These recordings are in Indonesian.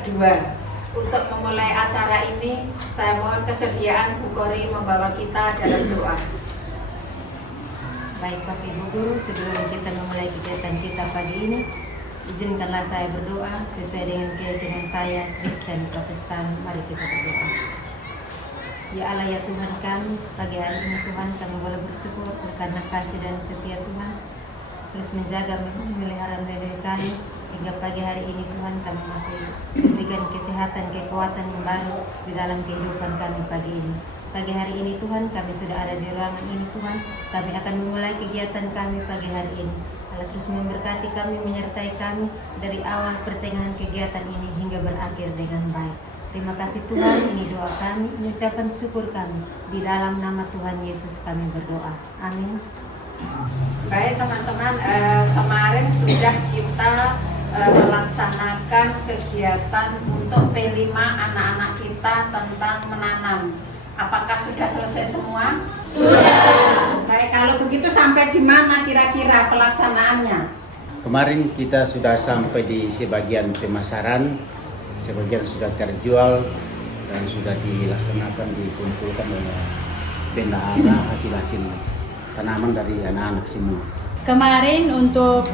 kedua. Untuk memulai acara ini, saya mohon kesediaan Bu Kori membawa kita dalam doa. Baik Bapak Ibu Guru, sebelum kita memulai kegiatan kita pagi ini, izinkanlah saya berdoa sesuai dengan keyakinan saya, Kristen Protestan. Mari kita berdoa. Ya Allah ya Tuhan kami, pagi hari ini Tuhan kami boleh bersyukur karena kasih dan setia Tuhan terus menjaga memelihara diri kami hingga pagi hari ini Tuhan kami masih diberikan kesehatan, kekuatan yang baru di dalam kehidupan kami pagi ini. Pagi hari ini Tuhan kami sudah ada di ruangan ini Tuhan, kami akan memulai kegiatan kami pagi hari ini. Allah terus memberkati kami, menyertai kami dari awal pertengahan kegiatan ini hingga berakhir dengan baik. Terima kasih Tuhan, ini doa kami, mengucapkan syukur kami. Di dalam nama Tuhan Yesus kami berdoa. Amin. Baik teman-teman, kemarin sudah kita melaksanakan kegiatan untuk P5 anak-anak kita tentang menanam. Apakah sudah selesai semua? Sudah. Baik, kalau begitu sampai di mana kira-kira pelaksanaannya? Kemarin kita sudah sampai di sebagian pemasaran, sebagian sudah terjual dan sudah dilaksanakan, dikumpulkan oleh bendahara hasil-hasil tanaman dari anak-anak semua. Kemarin untuk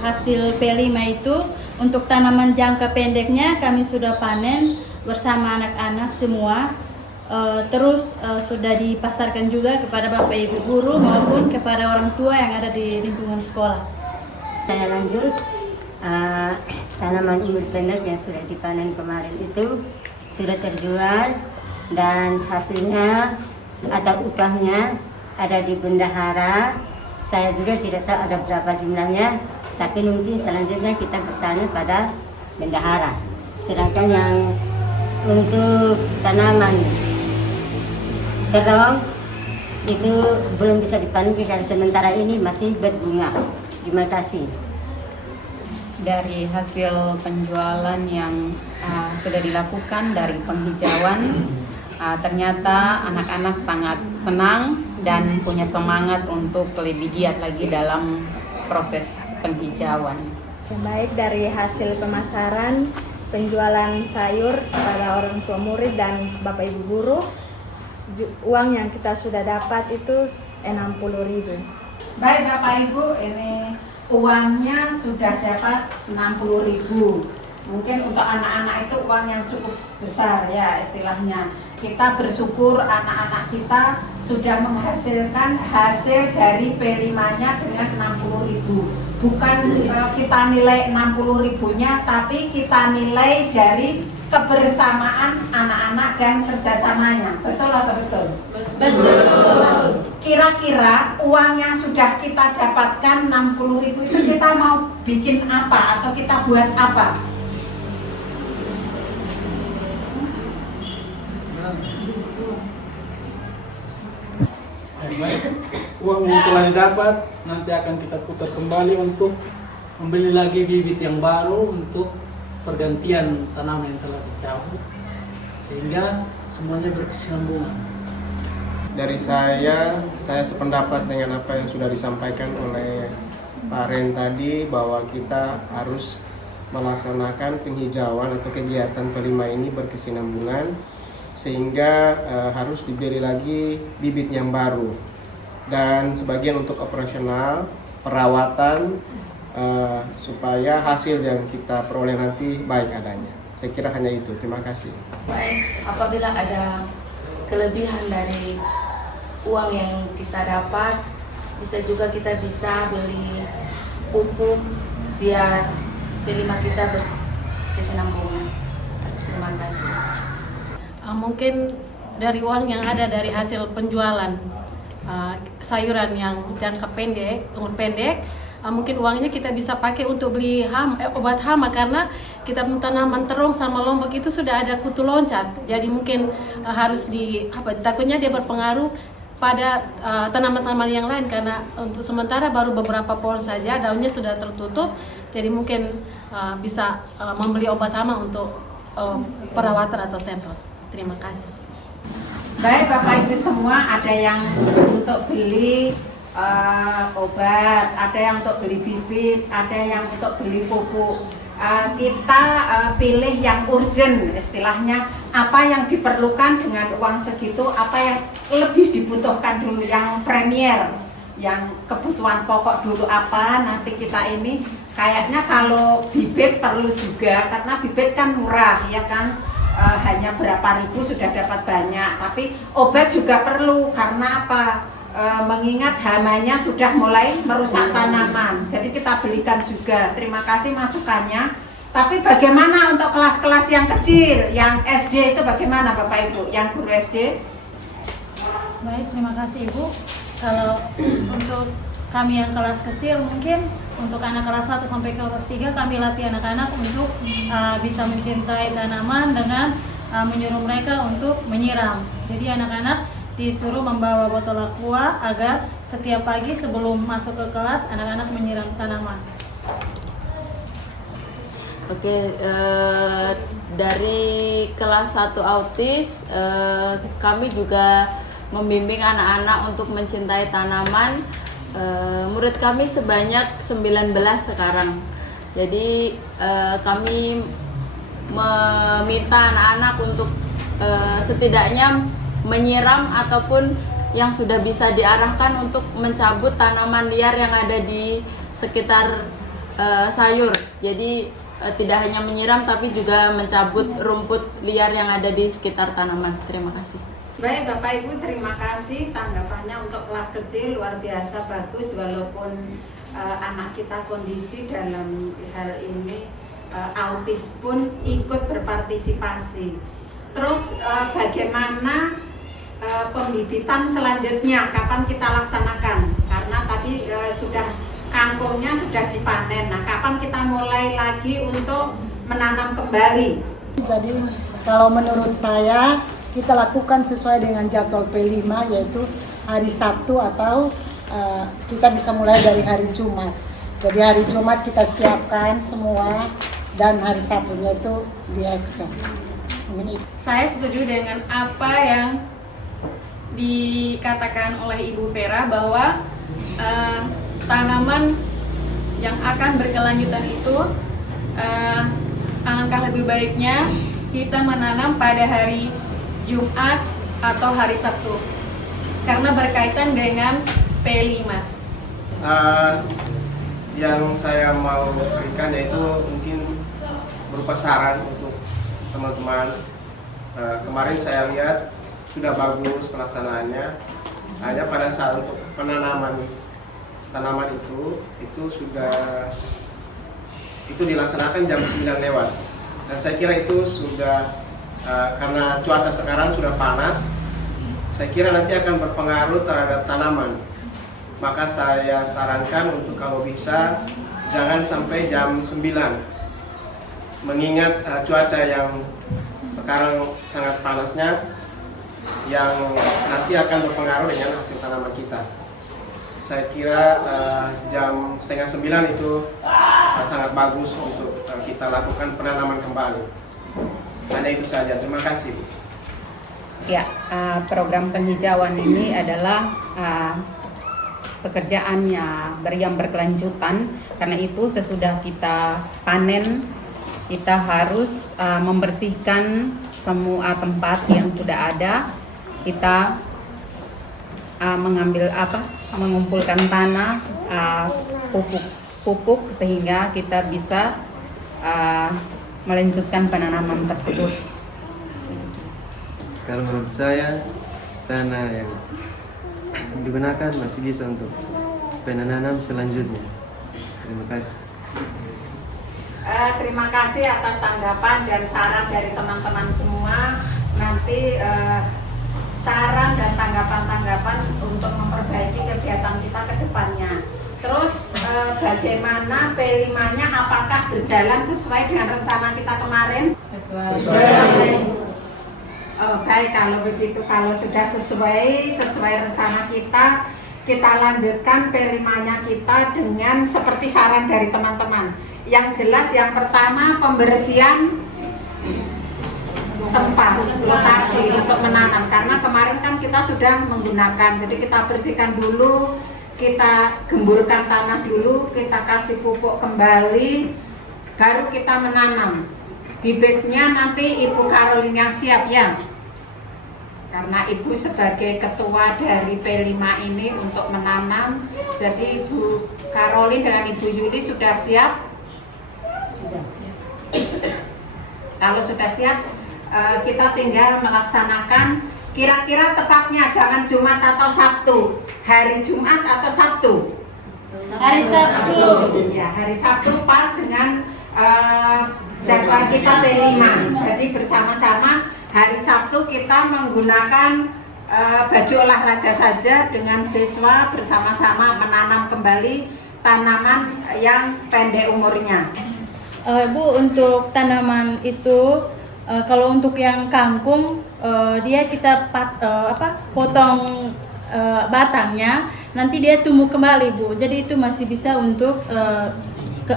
hasil P5 itu, untuk tanaman jangka pendeknya kami sudah panen bersama anak-anak semua. Terus sudah dipasarkan juga kepada Bapak Ibu Guru maupun kepada orang tua yang ada di lingkungan sekolah. Saya lanjut, tanaman umur pendek yang sudah dipanen kemarin itu sudah terjual dan hasilnya atau upahnya ada di bendahara. Saya juga tidak tahu ada berapa jumlahnya, tapi mungkin selanjutnya kita bertanya pada bendahara. Sedangkan yang untuk tanaman terong itu belum bisa dipanen karena sementara ini masih berbunga. Terima kasih. Dari hasil penjualan yang sudah dilakukan dari penghijauan, ternyata anak-anak sangat senang dan punya semangat untuk lebih giat lagi dalam proses penghijauan. Baik dari hasil pemasaran, penjualan sayur kepada orang tua murid dan Bapak Ibu Guru, uang yang kita sudah dapat itu 60.000. Baik Bapak Ibu, ini uangnya sudah dapat 60.000. Mungkin untuk anak-anak itu uang yang cukup besar ya istilahnya. Kita bersyukur anak-anak kita sudah menghasilkan hasil dari P5-nya dengan 60.000. Bukan kita nilai 60.000-nya, tapi kita nilai dari kebersamaan anak-anak dan kerjasamanya. Betul atau betul? Betul. Kira-kira uang yang sudah kita dapatkan 60.000 itu kita mau bikin apa atau kita buat apa? Uang yang telah didapat nanti akan kita putar kembali untuk membeli lagi bibit yang baru untuk pergantian tanaman yang telah dicabut sehingga semuanya berkesinambungan. Dari saya sependapat dengan apa yang sudah disampaikan oleh Pak Ren tadi, bahwa kita harus melaksanakan penghijauan atau kegiatan P5 ini berkesinambungan sehingga harus dibeli lagi bibit yang baru dan sebagian untuk operasional perawatan supaya hasil yang kita peroleh nanti baik adanya. Saya kira hanya itu. Terima kasih. Baik, apabila ada kelebihan dari uang yang kita dapat, bisa juga kita bisa beli pupuk biar P5 kita berkesinambungan. Terima kasih. Mungkin dari uang yang ada dari hasil penjualan sayuran yang jangka pendek, umur pendek, mungkin uangnya kita bisa pakai untuk beli obat hama karena kita tanaman terong sama lombok itu sudah ada kutu loncat. Jadi mungkin harus takutnya dia berpengaruh pada tanaman-tanaman yang lain karena untuk sementara baru beberapa pohon saja daunnya sudah tertutup. Jadi mungkin bisa membeli obat hama untuk perawatan atau semprot. Terima kasih. Baik Bapak Ibu semua, ada yang untuk beli obat, ada yang untuk beli bibit, ada yang untuk beli pupuk. kita pilih yang urgent, istilahnya apa yang diperlukan dengan uang segitu, apa yang lebih dibutuhkan dulu, yang premier, yang kebutuhan pokok dulu apa. Nanti kita ini kayaknya kalau bibit perlu juga, karena bibit kan murah ya kan, hanya berapa ribu sudah dapat banyak. Tapi obat juga perlu, karena apa? Mengingat hamanya sudah mulai merusak tanaman, jadi kita belikan juga. Terima kasih masukannya. Tapi bagaimana untuk kelas-kelas yang kecil, yang SD itu bagaimana Bapak Ibu, yang guru SD? Baik, terima kasih Ibu. Kalau untuk kami yang kelas kecil, mungkin untuk anak kelas 1 sampai kelas 3 kami latih anak-anak untuk bisa mencintai tanaman dengan menyuruh mereka untuk menyiram. Jadi anak-anak disuruh membawa botol aqua agar setiap pagi sebelum masuk ke kelas anak-anak menyiram tanaman. Oke, dari kelas 1 autis kami juga membimbing anak-anak untuk mencintai tanaman. Murid kami sebanyak 19 sekarang. Jadi kami meminta anak-anak untuk setidaknya menyiram ataupun yang sudah bisa diarahkan untuk mencabut tanaman liar yang ada di sekitar sayur. Jadi tidak hanya menyiram tapi juga mencabut rumput liar yang ada di sekitar tanaman. Terima kasih. Baik Bapak Ibu, terima kasih tanggapannya untuk kelas kecil, luar biasa bagus. Walaupun anak kita kondisi dalam hal ini autis pun ikut berpartisipasi. Terus bagaimana pembibitan selanjutnya, kapan kita laksanakan? Karena tadi sudah kangkungnya sudah dipanen. Nah, kapan kita mulai lagi untuk menanam kembali? Jadi kalau menurut saya kita lakukan sesuai dengan jadwal P5, yaitu hari Sabtu atau kita bisa mulai dari hari Jumat. Jadi hari Jumat kita siapkan semua dan hari Sabtunya itu di action. Saya setuju dengan apa yang dikatakan oleh Ibu Vera bahwa tanaman yang akan berkelanjutan itu alangkah lebih baiknya kita menanam pada hari Jumat atau hari Sabtu karena berkaitan dengan P5. Yang saya mau berikan yaitu mungkin berupa saran untuk teman-teman. Kemarin saya lihat sudah bagus pelaksanaannya, hanya pada saat untuk penanaman tanaman itu dilaksanakan jam 9 lewat, dan saya kira itu sudah karena cuaca sekarang sudah panas, saya kira nanti akan berpengaruh terhadap tanaman. Maka saya sarankan untuk kalau bisa jangan sampai jam 9, mengingat cuaca yang sekarang sangat panasnya, yang nanti akan berpengaruh dengan hasil tanaman kita. Saya kira jam 8:30 itu sangat bagus untuk kita lakukan penanaman kembali. Hanya itu saja, terima kasih. Ya, program penghijauan ini adalah pekerjaan yang berkelanjutan. Karena itu sesudah kita panen, kita harus membersihkan semua tempat yang sudah ada. Kita mengumpulkan tanah, pupuk sehingga kita bisa melanjutkan penanaman tersebut. Kalau menurut saya, tanah yang digunakan masih bisa untuk penanaman selanjutnya. Terima kasih. Terima kasih atas tanggapan dan saran dari teman-teman semua. Nanti saran dan tanggapan-tanggapan untuk memperbaiki kegiatan kita ke depannya. Terus bagaimana P5-nya, apakah berjalan sesuai dengan rencana kita kemarin? Sesuai. Oh, baik, kalau begitu, kalau sudah sesuai rencana kita lanjutkan P5-nya kita dengan seperti saran dari teman-teman. Yang jelas yang pertama pembersihan tempat, lokasi untuk menanam, karena kemarin kan kita sudah menggunakan, jadi kita bersihkan dulu, kita gemburkan tanah dulu, kita kasih pupuk kembali, baru kita menanam. Bibitnya nanti Ibu Karolin yang siap ya, karena Ibu sebagai ketua dari P5 ini untuk menanam. Jadi Ibu Karolin dengan Ibu Yuli sudah siap? Sudah siap. Kalau sudah siap, kita tinggal melaksanakan. Kira-kira tepatnya jangan Jumat atau Sabtu, hari Jumat atau Sabtu? Hari Sabtu. Ya, hari Sabtu pas dengan jadwal kita P5. Jadi bersama-sama hari Sabtu kita menggunakan baju olahraga saja dengan siswa bersama-sama menanam kembali tanaman yang pendek umurnya. Bu, untuk tanaman itu kalau untuk yang kangkung dia kita potong batangnya, nanti dia tumbuh kembali, Bu. Jadi itu masih bisa untuk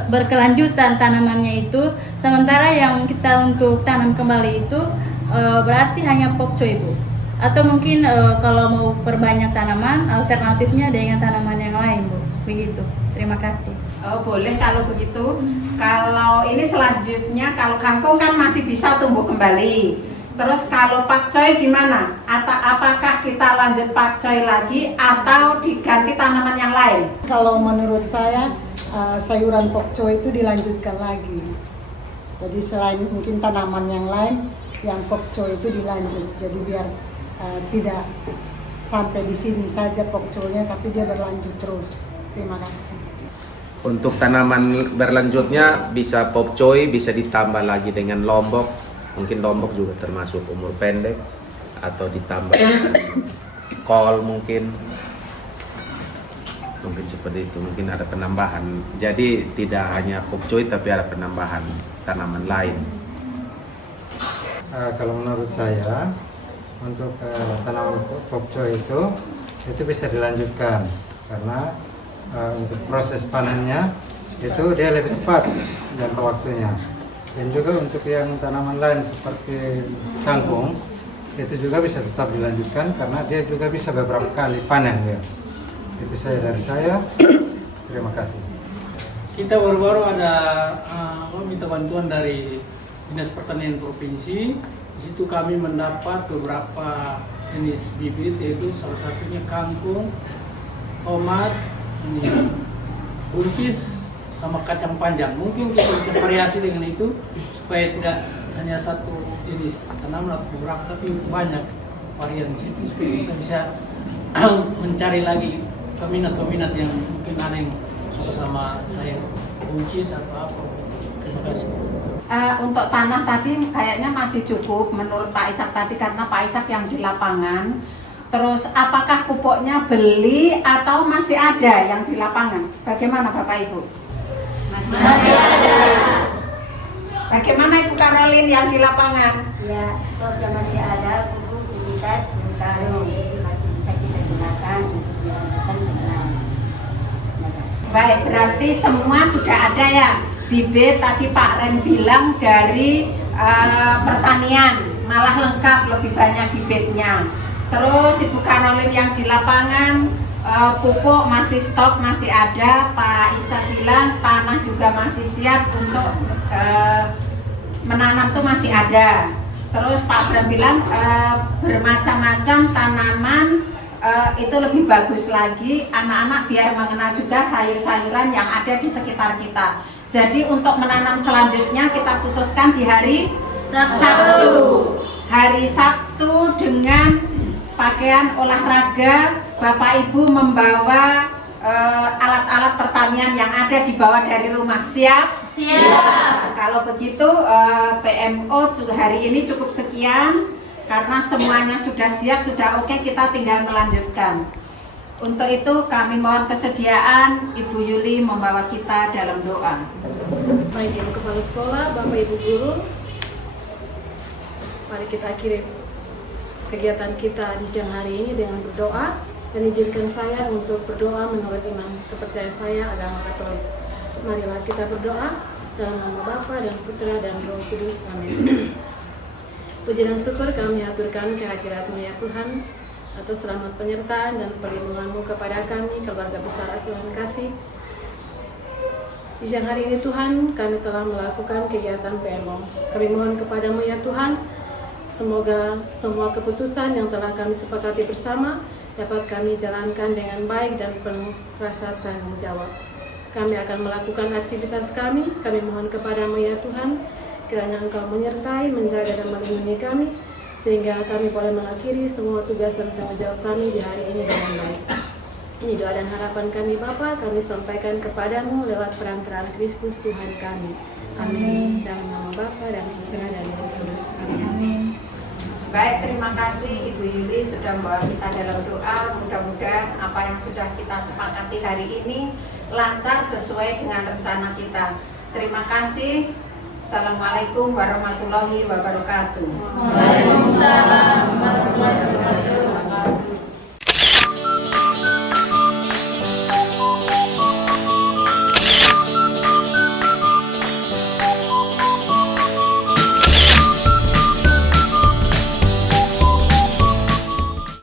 berkelanjutan tanamannya itu. Sementara yang kita untuk tanam kembali itu berarti hanya pokcoy, Bu. Atau mungkin kalau mau perbanyak tanaman, alternatifnya dengan tanaman yang lain, Bu. Begitu. Terima kasih. Oh, boleh kalau begitu. Kalau ini selanjutnya, kalau kangkung kan masih bisa tumbuh kembali. Terus kalau pakcoy gimana? Apakah kita lanjut pakcoy lagi atau diganti tanaman yang lain? Kalau menurut saya sayuran pokcoy itu dilanjutkan lagi. Jadi selain mungkin tanaman yang lain, yang pokcoy itu dilanjut. Jadi biar tidak sampai di sini saja pokcoynya, tapi dia berlanjut terus. Terima kasih. Untuk tanaman berlanjutnya bisa pokcoy, bisa ditambah lagi dengan lombok. Mungkin lombok juga termasuk umur pendek, atau ditambah kol mungkin seperti itu. Mungkin ada penambahan. Jadi tidak hanya pokcoy tapi ada penambahan tanaman lain. Kalau menurut saya untuk tanaman pokcoy itu bisa dilanjutkan karena untuk proses panennya itu dia lebih cepat jangka waktunya. Dan juga untuk yang tanaman lain seperti kangkung itu juga bisa tetap dilanjutkan karena dia juga bisa beberapa kali panen ya. Itu saya dari saya. Terima kasih. Kita baru-baru ada minta bantuan dari Dinas Pertanian Provinsi. Di situ kami mendapat beberapa jenis bibit, yaitu salah satunya kangkung, tomat, buncis, sama kacang panjang. Mungkin kita bisa variasi dengan itu supaya tidak hanya satu jenis tanaman atau beberapa, tapi banyak varian di situ supaya kita bisa mencari lagi peminat-peminat yang mungkin ada yang suka sama sayur buncis atau apa. Terima kasih. Untuk tanah tadi kayaknya masih cukup menurut Pak Ishak tadi, karena Pak Ishak yang di lapangan. Terus apakah pupuknya beli atau masih ada yang di lapangan? Bagaimana Bapak Ibu? Masih ada. Bagaimana Ibu Karolin yang di lapangan? Ya, stoknya masih ada, pupuk sekitar 10 karung, masih bisa kita gunakan untuk dilanjutkan dengan. Baik, berarti semua sudah ada ya. Bibit tadi Pak Ren bilang dari pertanian, malah lengkap, lebih banyak bibitnya. Terus Ibu Karolin yang di lapangan, pupuk masih stok, masih ada. Pak Ishak bilang tanah juga masih siap untuk menanam tuh masih ada. Terus Pak Bram bilang bermacam-macam tanaman itu lebih bagus lagi anak-anak biar mengenal juga sayur-sayuran yang ada di sekitar kita. Jadi untuk menanam selanjutnya kita putuskan di hari Sabtu. Hari Sabtu dengan pakaian olahraga, Bapak Ibu membawa alat-alat pertanian yang ada dibawa dari rumah. Siap? Siap. Kalau begitu PMO hari ini cukup sekian, karena semuanya sudah siap, sudah oke, kita tinggal melanjutkan. Untuk itu kami mohon kesediaan Ibu Yuli membawa kita dalam doa. Baik Ibu Kepala Sekolah, Bapak Ibu Guru, mari kita akhiri kegiatan kita di siang hari ini dengan berdoa, dan izinkan saya untuk berdoa menurut iman kepercayaan saya agama Katolik. Marilah kita berdoa dalam nama Bapa dan Putra dan Roh Kudus. Amin. Puji dan syukur kami aturkan kehadirat-Mu ya Tuhan, atas selamat penyertaan dan perlindungan-Mu kepada kami, keluarga besar Asuhan Kasih. Di siang hari ini Tuhan, kami telah melakukan kegiatan PMO. Kami mohon kepadamu ya Tuhan, semoga semua keputusan yang telah kami sepakati bersama dapat kami jalankan dengan baik dan penuh rasa tanggung jawab. Kami akan melakukan aktivitas kami mohon kepadamu ya Tuhan, kiranya Engkau menyertai, menjaga dan melindungi kami, sehingga kami boleh mengakhiri semua tugas dan tanggung jawab kami di hari ini dengan baik. Ini doa dan harapan kami Bapa, kami sampaikan kepadamu lewat perantaraan Kristus Tuhan kami. Amin. Dalam nama Bapa dan Putra dan Roh Kudus. Amin. Baik, terima kasih Ibu Yuli sudah membawa kita dalam doa. Mudah-mudahan apa yang sudah kita sepakati hari ini lancar sesuai dengan rencana kita. Terima kasih. Assalamualaikum warahmatullahi wabarakatuh. Waalaikumsalam warahmatullahi wabarakatuh.